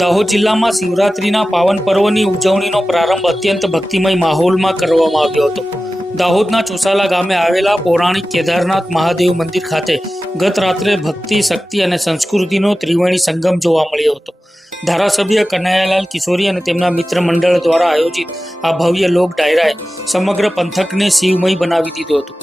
દાહોદ જિલ્લામાં શિવરાત્રીના પાવન પર્વની ઉજવણીનો પ્રારંભ અત્યંત ભક્તિમય માહોલમાં કરવામાં આવ્યો હતો. દાહોદના ચોસાલા ગામે આવેલા પૌરાણિક કેદારનાથ મહાદેવ મંદિર ખાતે ગત રાત્રે ભક્તિ, શક્તિ અને સંસ્કૃતિનો ત્રિવેણી સંગમ જોવા મળ્યો હતો. ધારાસભ્ય કનૈયાલાલ કિશોરી અને તેમના મિત્ર મંડળ દ્વારા આયોજિત આ ભવ્ય લોક ડાયરાએ સમગ્ર પંથકને શિવમય બનાવી દીધું હતું.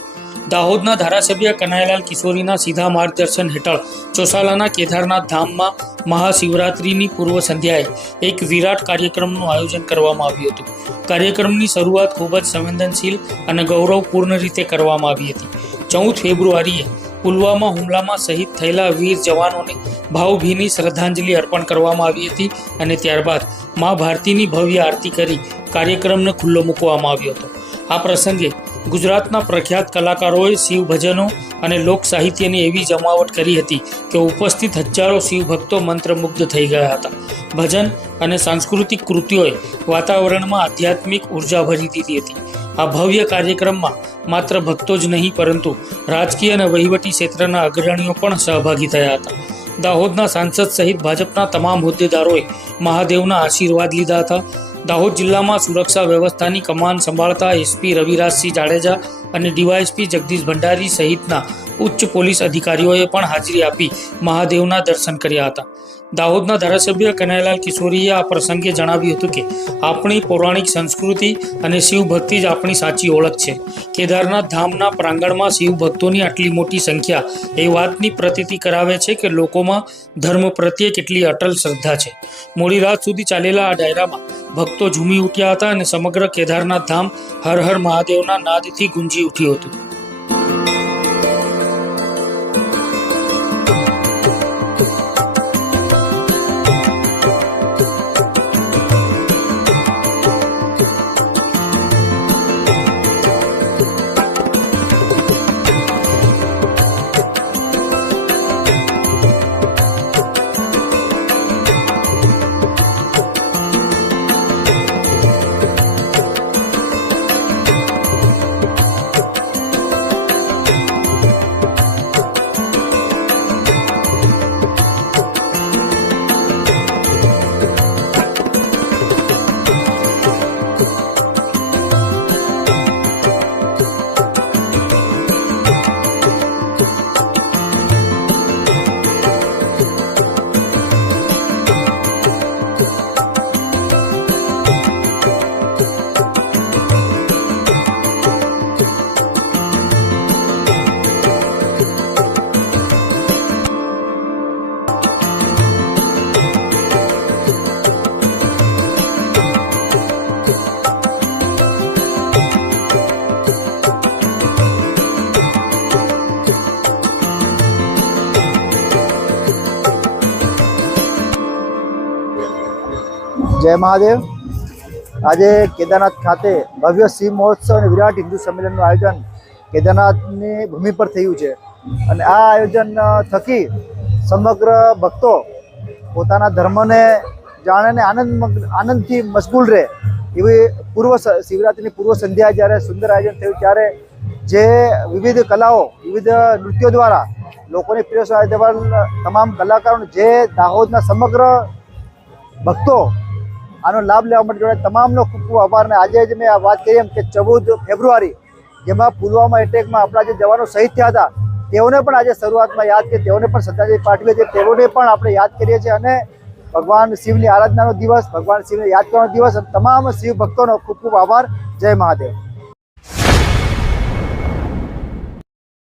દાહોદના ધારાસભ્ય કનૈયાલાલ કિશોરીના સીધા માર્ગદર્શન હેઠળ ચોસાલાના કેદારનાથ ધામમાં મહાશિવરાત્રિની પૂર્વ સંધ્યાએ એક વિરાટ કાર્યક્રમનું આયોજન કરવામાં આવ્યું હતું. કાર્યક્રમની શરૂઆત ખૂબ જ સંવેદનશીલ અને ગૌરવપૂર્ણ રીતે કરવામાં આવી હતી. 14 ફેબ્રુઆરીએ પુલવામા હુમલામાં શહીદ થયેલા વીર જવાનોને ભાવભીની શ્રદ્ધાંજલિ અર્પણ કરવામાં આવી હતી અને ત્યારબાદ મા ભારતીની ભવ્ય આરતી કરી કાર્યક્રમને ખુલ્લો મૂકવામાં આવ્યો હતો. આ પ્રસંગે ગુજરાતના પ્રખ્યાત કલાકારોએ શિવ ભજનો અને લોક સાહિત્યની એવી જમાવટ કરી હતી કે ઉપસ્થિત હજારો શિવ ભક્તો મંત્રમુગ્ધ થઈ ગયા હતા. ભજન અને સાંસ્કૃતિક કૃતિઓએ વાતાવરણમાં આધ્યાત્મિક ઉર્જા ભરી દીધી હતી. આ ભવ્ય કાર્યક્રમમાં માત્ર ભક્તો જ નહીં પરંતુ રાજકીય અને વહીવટી ક્ષેત્રના અગ્રણીઓ પણ સહભાગી થયા હતા. દાહોદના સાંસદ સહિત ભાજપના તમામ હોદ્દેદારોએ મહાદેવના આશીર્વાદ લીધા હતા. દાહોદ જિલ્લામાં સુરક્ષા વ્યવસ્થાની કમાન સંભાળતા એસપી રવિરાજસિંહ જાડેજા અને ડીવાયએસપી જગદીશ ભંડારી સહિતના ઉચ્ચ પોલીસ અધિકારીઓએ પણ હાજરી આપી મહાદેવના દર્શન કર્યા હતા. દાહોદના ધારાસભ્ય કનૈયાલાલ કિશોરીએ આ પ્રસંગે જણાવ્યું હતું કે આપણી પૌરાણિક સંસ્કૃતિ અને શિવ ભક્તિ જ આપણી સાચી ઓળખ છે. કેદારનાથ ધામના પ્રાંગણમાં શિવ ભક્તોની આટલી મોટી સંખ્યા એ વાતની પ્રતીતિ કરાવે છે કે લોકોમાં ધર્મ પ્રત્યે કેટલી અટલ શ્રદ્ધા છે. મોડી રાત સુધી ચાલેલા આ ડાયરામાં ભક્તો ઝૂમી ઉઠ્યા હતા અને સમગ્ર કેદારનાથ ધામ હર હર મહાદેવના નાદથી ગુંજી ઉઠ્યું હતું. જય મહાદેવ. આજે કેદારનાથ ખાતે ભવ્ય શિવ મહોત્સવ અને વિરાટ હિન્દુ સંમેલનનું આયોજન કેદારનાથની ભૂમિ પર થયું છે અને આ આયોજન થકી સમગ્ર ભક્તો પોતાના ધર્મને જાણે આનંદથી મશગુલ રહે એવી શિવરાત્રિની પૂર્વ સંધ્યાએ જ્યારે સુંદર આયોજન થયું ત્યારે જે વિવિધ કલાઓ, વિવિધ નૃત્યો દ્વારા લોકોને પ્રિય તમામ કલાકારોને જે દાહોદના સમગ્ર ભક્તો આનો લાભ લેવા માટે જોડે તમામનો ખૂબ ખૂબ આભાર. અને આજે જ મેં વાત કરી એમ કે 14 ફેબ્રુઆરી જેમાં પુલવામા એટેકમાં આપણા જે જવાનો શહીદ થયા હતા તેઓને પણ આજે શરૂઆતમાં યાદ કરીએ, તેઓને પણ શ્રદ્ધાંજલિ પાઠવીએ છીએ, તેઓને પણ આપણે યાદ કરીએ છીએ અને ભગવાન શિવની આરાધનાનો દિવસ, ભગવાન શિવને યાદ કરવાનો દિવસ અને તમામ શિવ ભક્તોનો ખૂબ ખૂબ આભાર. જય મહાદેવ.